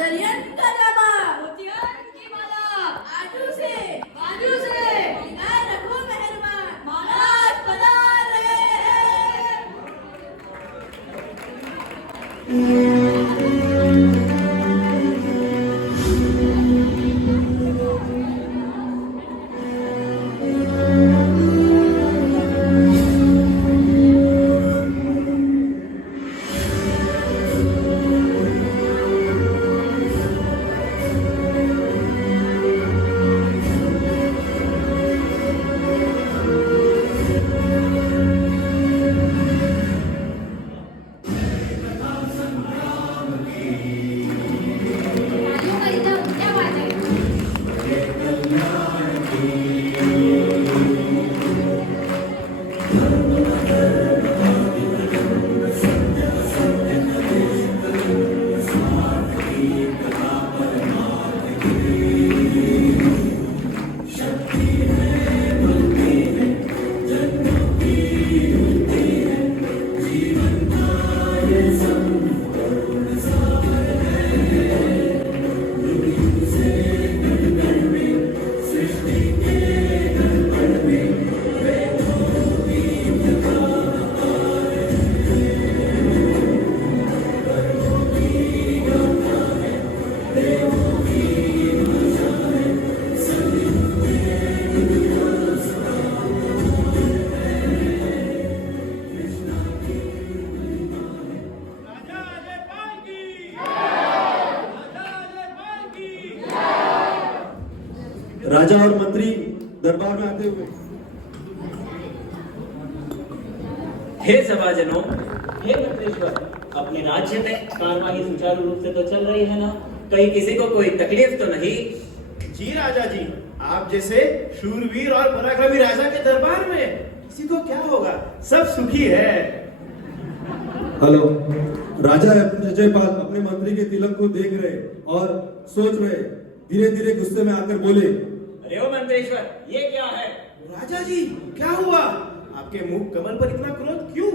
दरियन का जामा, मोतियान की माला, आजू से बाजू से इनाय रखो मेहरबान, महाराज पधार रहे हैं। तालियों का रिदम, क्या बात है। राजा जयपाल की राजा जयपाल की राजा और मंत्री दरबार में आते हुए हे सभाजनों, हे मंत्रेश्वर, अपने राज्य में कार्यवाही सुचारू रूप से तो चल रही है ना? कहीं किसी को कोई तकलीफ तो नहीं? जी राजा जी, आप जैसे शूरवीर और पराक्रमी राजा के दरबार में किसी को क्या होगा, सब सुखी है। हेलो। राजा जयपाल अपने मंत्री के तिलक को देख रहे और सोच रहे, धीरे धीरे गुस्से में आकर बोले, अरे ओ मंत्रेश्वर, ये क्या है? राजा जी क्या हुआ, आपके मुख कमल पर इतना क्रोध क्यों?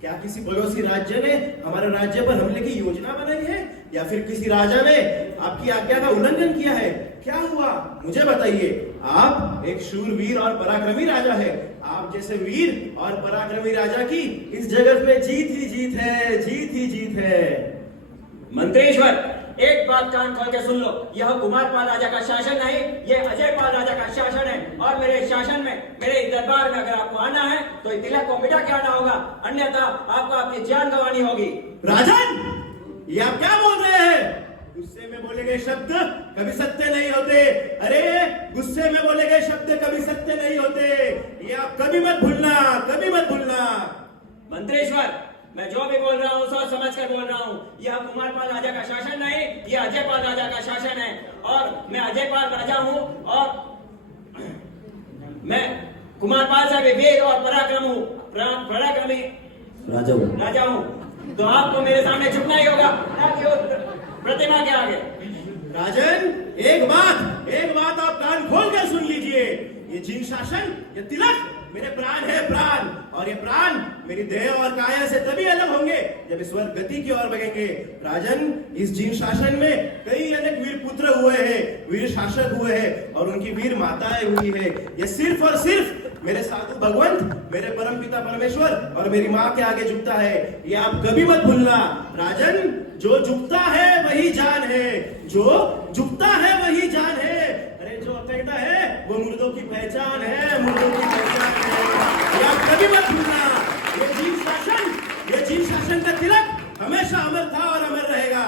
क्या किसी पड़ोसी राज्य ने हमारे राज्य पर हमले की योजना बनाई है, या फिर किसी राजा ने आपकी आज्ञा का उल्लंघन किया है? क्या हुआ मुझे बताइए। आप एक शूरवीर और पराक्रमी राजा है, आप जैसे वीर और पराक्रमी राजा की इस जगत में जीत ही जीत है, जीत ही जीत है। मंत्रेश्वर, एक बात कान खोल के सुन लो, यह कुमारपाल राजा का शासन नहीं, यह अजयपाल राजा का शासन है। और मेरे शासन में, मेरे इस दरबार में अगर आपको आना है तो इस तिलक को मिटा के आना होगा, अन्यथा आपको आपकी जान गंवानी होगी। राजन, ये आप क्या बोल रहे हैं? गुस्से में बोले गए शब्द कभी सत्य नहीं होते। अरे गुस्से में बोले गए शब्द कभी सत्य नहीं होते, ये आप कभी मत भूलना, कभी मत भूलना। मंत्रेश्वर, मैं जो भी बोल रहा हूँ सोच समझ कर बोल रहा हूँ। यह कुमारपाल राजा का शासन नहीं, यह अजयपाल राजा का शासन है। और मैं अजयपाल राजा हूँ और मैं कुमारपाल से भी वीर और पराक्रम हूँ, पराक्रमी राजा हूँ। तो आपको मेरे सामने झुकना ही होगा, ना कि उस प्रतिमा के आगे। राजन, एक बात आप कान खोल कर सुन लीजिए। ये जिन शासन, ये तिलक मेरे प्राण है, प्राण। और ये प्राण मेरी देह और काया से तभी अलग होंगे जब इस स्वर्ग गति की ओर बढ़ेंगे। राजन, इस जिन शासन में कई अनेक वीर पुत्र हुए हैं, वीर शासक हुए हैं और उनकी वीर माताएं हुई है। ये सिर्फ और सिर्फ मेरे साधु भगवंत, मेरे परम पिता परमेश्वर और मेरी माँ के आगे झुकता है, ये आप कभी मत भूलना। राजन, जो झुकता है वही जान है, जो झुकता है वही जान है। अरे जो अकड़ता है वो मुर्दों की पहचान है, मुर्दों की पहचान है, ये आप कभी मत भूलना। ये जीव शासन का तिलक हमेशा अमर था और अमर रहेगा।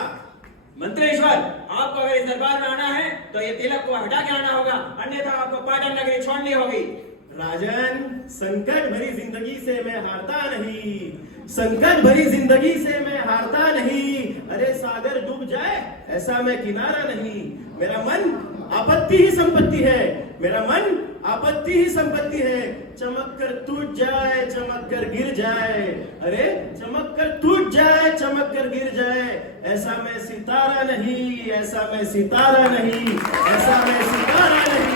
मंत्रेश्वर, आपको अगर इस दरबार में आना है तो ये तिलक को हटा के आना होगा, अन्यथा आपको पाटन नगरी छोड़नी होगी। राजन, संकट भरी जिंदगी से मैं हारता नहीं, संकट भरी जिंदगी से मैं हारता नहीं। अरे सागर डूब जाए ऐसा मैं किनारा नहीं। मेरा मन आपत्ति ही संपत्ति है, मेरा मन आपत्ति ही संपत्ति है। चमक कर टूट जाए, चमक कर गिर जाए। अरे चमक कर टूट जाए, चमक कर गिर जाए। ऐसा मैं सितारा नहीं, ऐसा मैं सितारा नहीं, ऐसा मैं सितारा नहीं।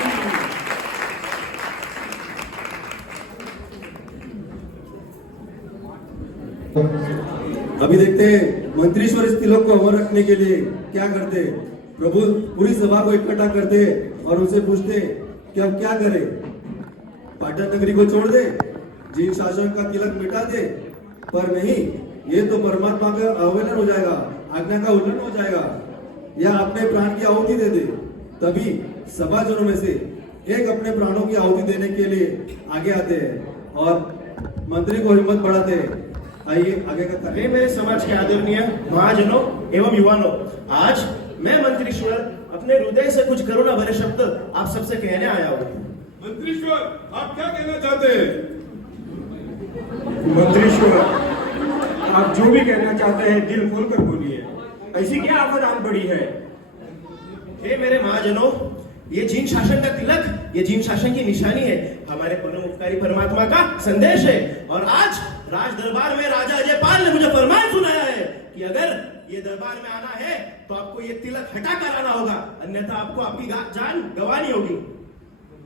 अभी देखते हैं मंत्रीश्वर इस तिलक को अमर रखने के लिए क्या करते हैं। प्रभु पूरी सभा को इकट्ठा करते और उनसे पूछते कि अब क्या करें, पाटन नगरी को छोड़ दे, जीन शासन का तिलक मिटा दे, पर नहीं, ये तो परमात्मा का अवहेलना हो जाएगा, आज्ञा का उल्लंघन हो जाएगा, या अपने प्राण की आहुति दे दे। तभी सभाजनों में से एक अपने प्राणों की आहुति देने के लिए आगे आते हैं और मंत्री को हिम्मत बढ़ाते हैं। आइए आगे का कार्य। मेरे समाज के आदरणीय महाजनों एवं युवानों, आज मैं मंत्रीश्वर अपने हृदय से कुछ करुणा भरे शब्द आप सबसे कहने आया हूँ। मंत्रीश्वर, आप क्या कहना चाहते हैं? मंत्रीश्वर, आप जो भी कहना चाहते हैं दिल खोलकर बोलिए। ऐसी क्या आफत आन पड़ी है? हे मेरे महाजनों, ये जीन शासन का तिलक, ये जीन शासन की निशानी है, हमारे परम उपकारी परमात्मा का संदेश है। और आज राज दरबार में राजा अजयपाल ने मुझे फरमान सुनाया है कि अगर ये दरबार में आना है तो आपको ये तिलक हटा कर आना होगा, अन्यथा आपको आपकी जान गंवानी होगी।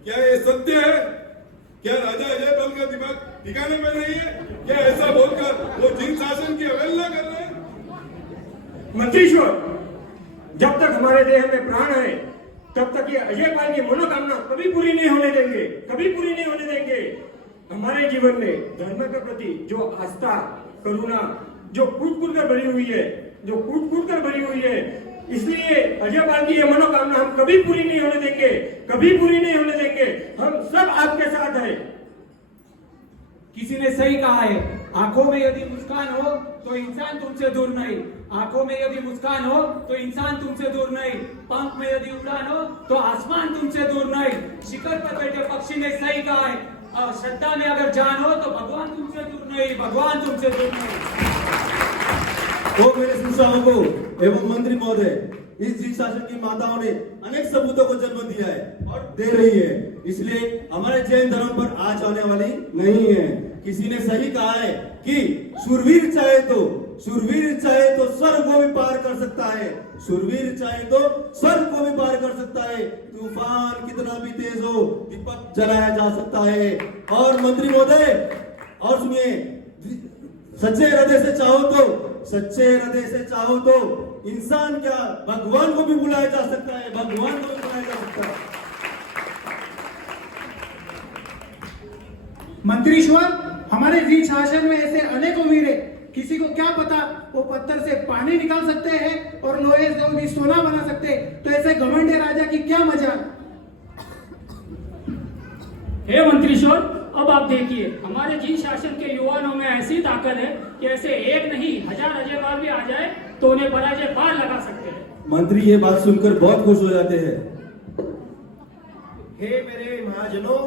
क्या ये सत्य है? क्या राजा अजयपाल का दिमाग ठिकाने में नहीं है? क्या ऐसा बोलकर वो जीन शासन की अवहेलना कर रहे हैं? मंत्रीश्वर, जब तक हमारे देह में प्राण है तब तक ये अजयपाल की मनोकामना कभी पूरी नहीं होने देंगे, कभी पूरी नहीं होने देंगे। हमारे जीवन में धर्म के प्रति जो आस्था, करुणा जो कूट कर भरी हुई है, जो कूट कर भरी हुई है, इसलिए अजयपाल की ये मनोकामना हम कभी पूरी नहीं होने देंगे, कभी पूरी नहीं होने देंगे। हम सब आपके साथ हैं। किसी ने सही कहा है, आंखों में यदि मुस्कान हो तो इंसान तुमसे दूर नहीं, आंखों में यदि मुस्कान हो तो इंसान तुमसे दूर नहीं, पंख में यदि उड़ान हो तो आसमान तुमसे दूर नहीं। शिखर पर बैठे पक्षी ने सही कहा है, और श्रद्धा में अगर जान हो तो भगवान तुमसे दूर नहीं, भगवान तुमसे दूर नहीं। तो मेरे सुशासकों एवं मंत्री महोदय, इस जीन शासन की माताओं ने अनेक सबूतों को जन्म दिया है और दे रही है, इसलिए हमारे जैन धर्म पर आज आने वाली नहीं है। किसी ने सही कहा है कि शूरवीर चाहे तो स्वर्ग को भी पार कर सकता है, शूरवीर चाहे तो स्वर्ग को भी पार कर सकता है, तूफान कितना भी तेज हो दीपक जलाया जा सकता है। और मंत्री महोदय, और सुनिए, सच्चे हृदय से चाहो तो इंसान क्या भगवान को भी बुलाया जा सकता है, भगवान को भी बुलाया जा सकता है। मंत्रीश्वर, हमारे जीन शासन में ऐसे अनेकों वीर है, किसी को क्या पता वो पत्थर से पानी निकाल सकते हैं और लोहे से भी सोना बना सकते हैं, तो ऐसे घमंडी राजा की क्या मजा। हे मंत्रीश्वर, अब आप देखिए, हमारे जीन शासन के युवाओं में ऐसी ताकत है कि ऐसे एक नहीं 1000 अजयपाल भी आ जाए तो उन्हें पराजय पार लगा सकते हैं। मंत्री ये बात सुनकर बहुत खुश हो जाते हैं। हे मेरे महाजनों,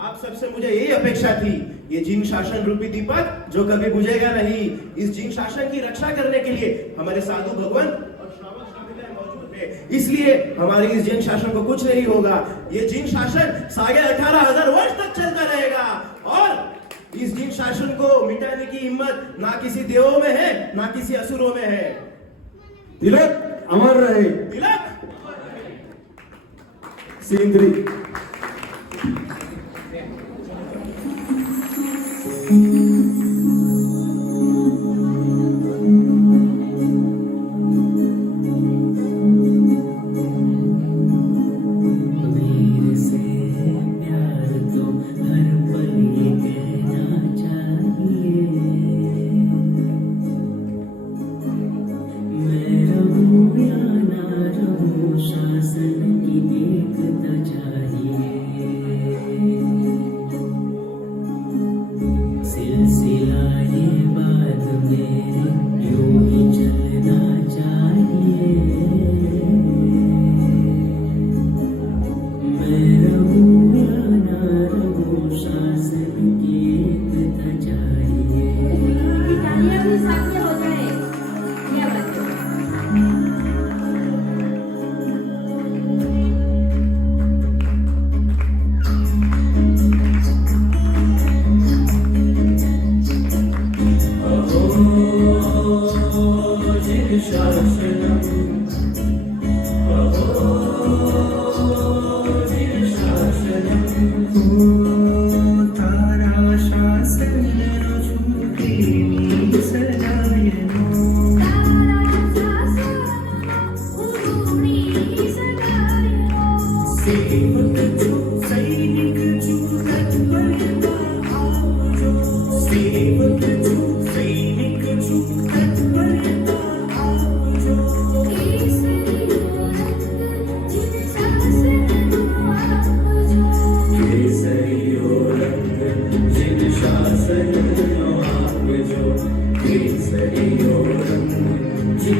आप सबसे मुझे यही अपेक्षा थी, ये जीन शासन रूपी दीपक जो कभी बुझेगा नहीं। इस जीन शासन की रक्षा करने के लिए हमारे साधु भगवान और श्रावक श्राविकाएं मौजूद है, इसलिए हमारे इस जीन शासन को कुछ नहीं होगा। ये जीन शासन साढ़े 18,000 वर्ष तक चलता रहेगा और इस जीन शासन को मिटाने की हिम्मत ना किसी देवों में है, ना किसी असुरों में है। तिलक अमर रहे, तिलक सीन 3। तारा शासन क्या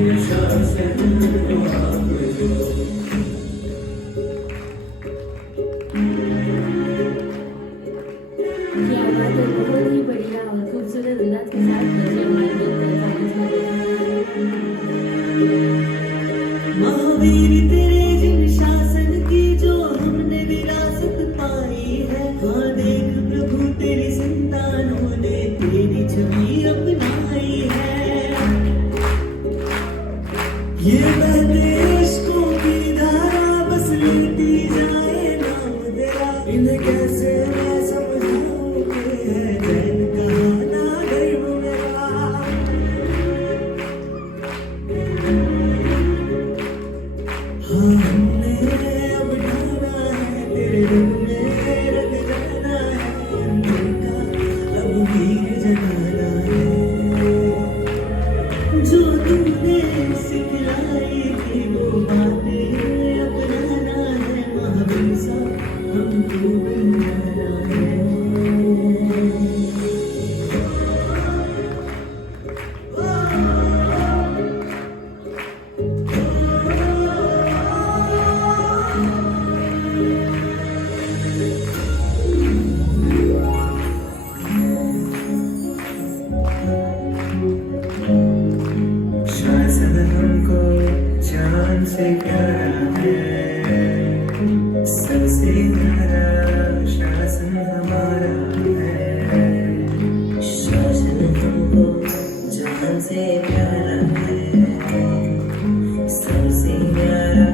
बात है, बहुत ही बढ़िया और खूबसूरत अंदाज के साथ बच्चे हमारे परफॉर्मेंस कर रहे हैं। महावीर तेरे जिन शासन की जो हमने विरासत पाई है, हाँ देख प्रभु तेरी संतानों ने तेरी छवि अपनाई है। ये बहते इश्कों की धारा बस लेती जाए नाम तेरा, इन्हें कैसे मैं समझाऊं कि है जैन कहाना गर्व मेरा। हाँ हमने अब ढाना है तेरे दिल में रख जाना है, अंदर का अब वीर जगाना है। जो तुमने सिखलाई थी वो बातें अपनाना है, महावीर सा हमको बनाना है। शासन हमको जान से प्यारा है, सबसे प्यारा शासन हमारा है। शासन हमको जान से प्यारा है, सबसे प्यारा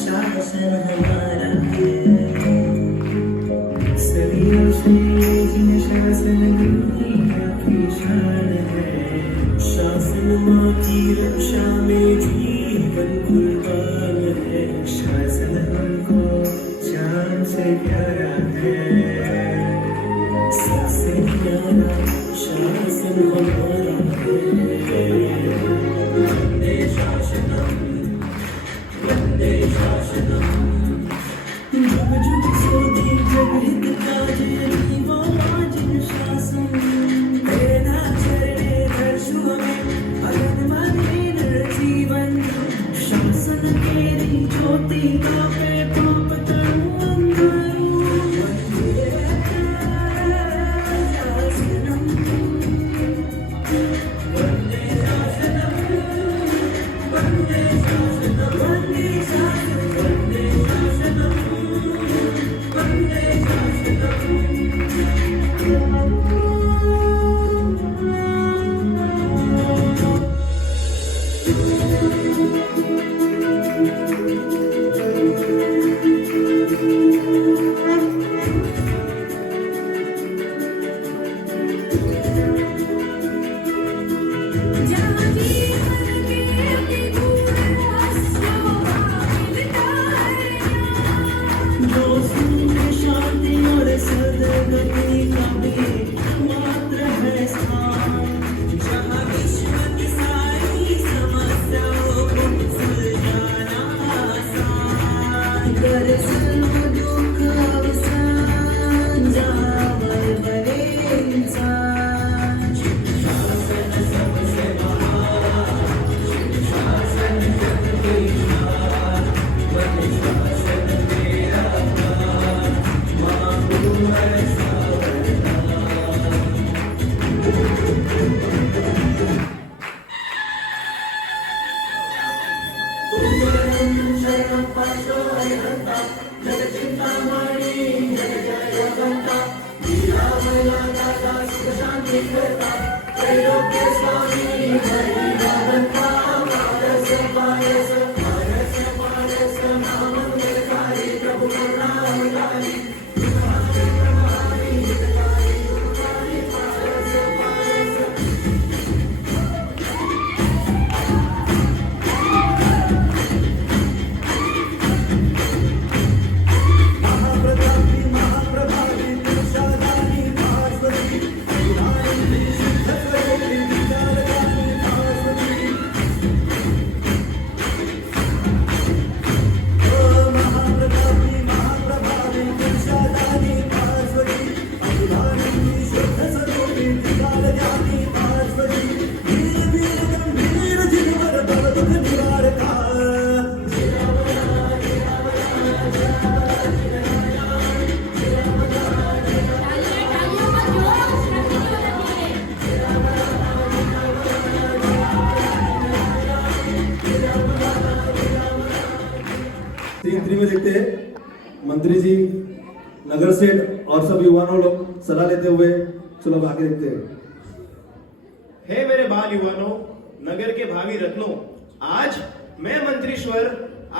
शासन हमारा है। सदियों से जिन शासन दुनिया की शान है, शासन माँ की रक्षा में जीवन कुर्बान है। शासन हमको जान से प्यारा है, सबसे प्यारा शासन हमारा है। वंदे शासनम, वंदे शासनम, जुग जुग सोती जग हित काज वो जिन शासन। तेरा चरणे दर्शु में अगन माने नर जीवन, शासन तेरी ज्योति का पे पाप तनु अंधारू। वंदे शासनम, वंदे शासनम, वंदे शासनम, वंदे शासनम, वंदे शासनम, वंदे शासनम। शांति और सदगति का भी मात्र है स्थान, जहाँ विश्व की सारी समस्याओं को सुलझाना आसान। कर सर्व दुख अवसान, जहाँ बड़े इंसान। शासन सबसे महान, शासन जग की शान, वही शासन मेरा प्राण, महागुरु है सावरदान। शरणं पाशोहन्ता, जग चिंतामणि जग जयवन्ता, वीरावया दाता सुख शांति करता, त्रैलोक्य स्वामी हरि वन्दता। पारस पारस पारस पारस नाम गुणकारी, प्रभु करुणावतारी, हितकारी प्रभारी, हितकारी गुणकारी। पारस पारस महाप्रतापी महाप्रभावी तुषादानी पार्वती, सिद्धांती सिद्धकरोति विद्यावतानी पार्वती। मंत्री में देखते हैं। मंत्री जी, नगर सेठ और सब युवाओं लोग सलाह लेते हुए, चलो आगे देखते हैं। हे मेरे बाल युवानों, नगर के भावी रत्नों, आज मैं मंत्रीश्वर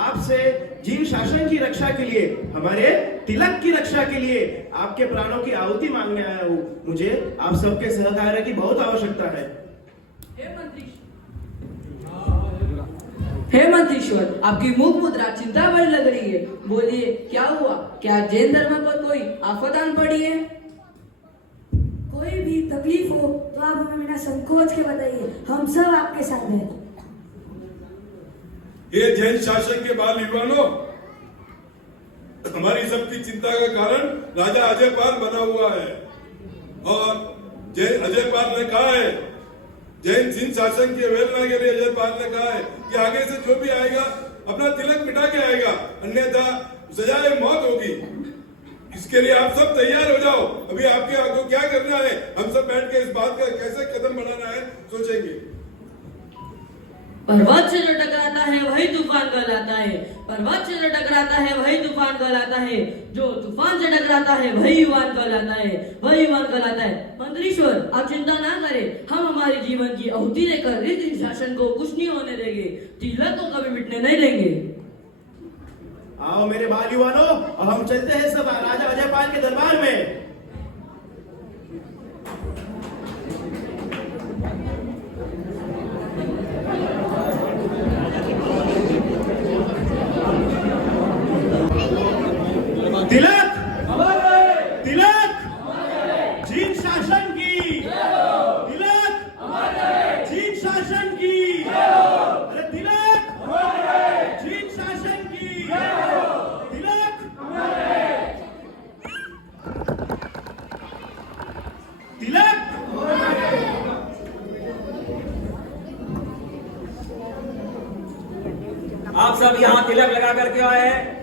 आपसे जिन शासन की रक्षा के लिए, हमारे तिलक की रक्षा के लिए आपके प्राणों की आहुति मांगने आया हूं। मुझे आप सबके सहकार्य की बहुत आवश्यकता है। हे मंत्रीश्वर, आपकी मुख मुद्रा चिंता भरी लग रही है। बोलिए, क्या हुआ? क्या जैन धर्म पर कोई आफत आन पड़ी है? कोई भी तकलीफ हो तो आप हमें बिना संकोच के बताइए, हम सब आपके साथ हैं। ये जैन शासन के बाल युवानों, हमारी सबकी चिंता का कारण राजा अजयपाल बना हुआ है। और जैन अजयपाल ने कहा है, जैन जिन शासन की अवहेलना के लिए अजयपाल ने कहा है कि आगे से जो भी आएगा अपना तिलक मिटा के आएगा, अन्यथा सजाए मौत होगी। इसके लिए आप सब तैयार हो जाओ। अभी आपके आगे क्या करना है, हम सब बैठ के इस बात का कैसे कदम बढ़ाना है सोचेंगे। पर्वत से जो टकराता है वही तूफान कहलाता है। पर्वत से जो टकराता है वही तूफान कहलाता है। जो तूफान से टकराता है वही युवान कहलाता है, वही युवान कहलाता है। मंत्रीश्वर, आप चिंता ना करें, हम हमारे जीवन की आहुति देकर इस शासन को कुछ नहीं होने देंगे। तिलक को कभी मिटने नहीं देंगे। आओ मेरे बाल युवानों, और हम चलते हैं सब राजा अजयपाल के दरबार में। तिलक, तिलक, जिन शासन की, तिलक, जिन शासन की, अरे तिलक, जिन शासन की, तिलक, तिलक। आप सब यहाँ तिलक लगा करके आए हैं।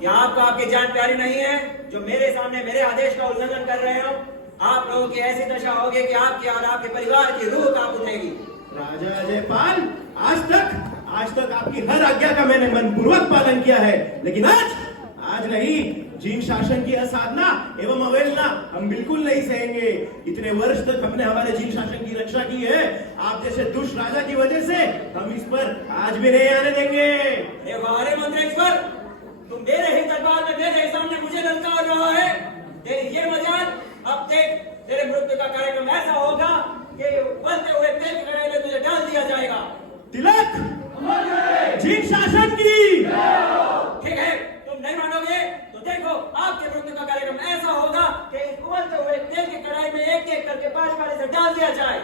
क्या आपको आपकी जान प्यारी नहीं है जो मेरे सामने मेरे आदेश का उल्लंघन कर रहे हो? आप लोगों की ऐसी दशा होगी कि आपकी और आपके परिवार की रूह कांप उठेगी। राजा अजयपाल, आज तक आपकी हर आज्ञा का मैंने मनपूर्वक पालन किया है, लेकिन आज नहीं। जिन शासन की असाधना एवं अवहेलना हम बिल्कुल नहीं सहेंगे। इतने वर्ष तक हमने हमारे जिन शासन की रक्षा की है, आप जैसे दुष्ट राजा की वजह से हम इस पर आज भी नहीं आने देंगे। हमारे मंत्रेश्वर, तुम मेरे ही दरबार में मेरे सामने मुझे ललकार रहा है। तेरी ये मजाल, अब देख तेरे मृत्यु का कार्यक्रम ऐसा होगा कि बनते हुए तेल के कड़ाई में तुझे डाल दिया जाएगा। तिलक, जिन शासन की। ठीक है, तुम नहीं मानोगे तो देखो आपके मृत्यु का कार्यक्रम ऐसा होगा कि इस उबलते हुए तेल की कड़ाई में एक एक करके 5 बारी से डाल दिया जाए।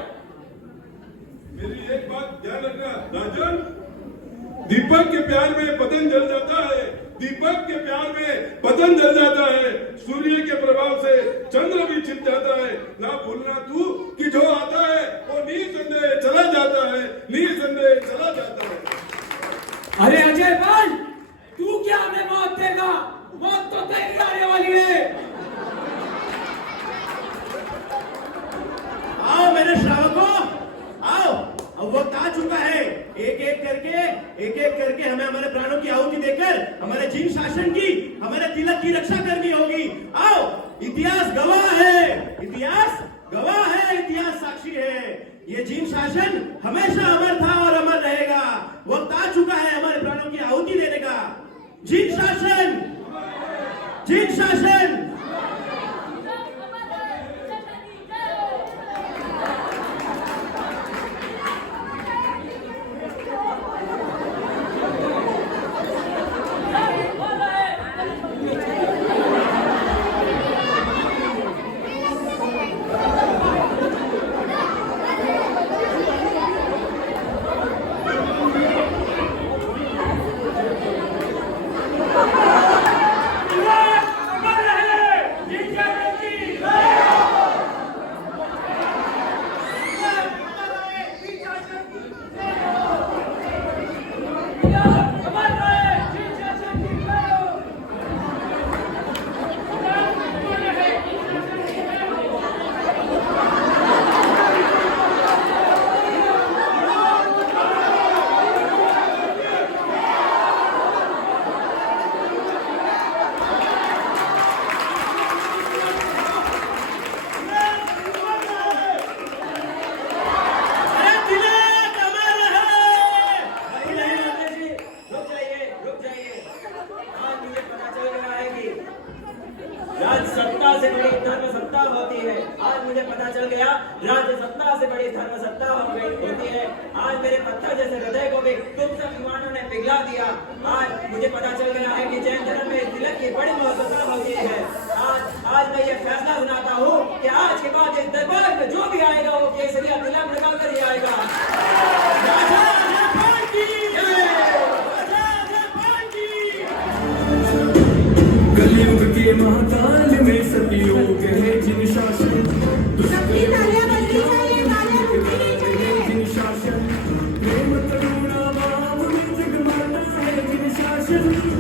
मेरी एक बात ध्यान रखना राजन, दीपक के प्यार में पतन जल जाता है, दीपक के प्यार में पतन जल जाता है, सूर्य के प्रभाव से चंद्र भी छिप जाता है। ना भूलना तू कि जो आता है वो निसंदेह चला जाता है, निसंदेह चला जाता है। अरे अजयपाल, तू क्या हमें मौत देगा? मौत तो तेरी आने वाली है। आओ मेरे श्रावकों, आओ। अब वक्त आ चुका है, एक एक करके हमें हमारे प्राणों की आहुति देकर हमारे जिन शासन की, हमारे तिलक की रक्षा करनी होगी। आओ, इतिहास गवाह है, इतिहास गवाह है, इतिहास साक्षी है। ये जिन शासन हमेशा अमर था और अमर रहेगा। वक्त आ चुका है हमारे प्राणों की आहुति देने का। जिन शासन, जिन शासन। आज मेरे पत्थर जैसे हृदय को भी तुम सब युवाओं ने पिघला दिया। आज मुझे पता चल गया है कि जैन धर्म में तिलक की बड़ी महत्वता होती है। आज मैं ये फैसला सुनाता हूँ कि आज के बाद इस दरबार में जो भी आएगा वो केसरिया तिलक लगा कर ही आएगा। राजा जयपाल की जय! राजा जयपाल की! कलयुग के महाकाल में सतयुग है जिन शासन जिन शासन प्रेम करुणा भाव में जगमाता है जिन शासन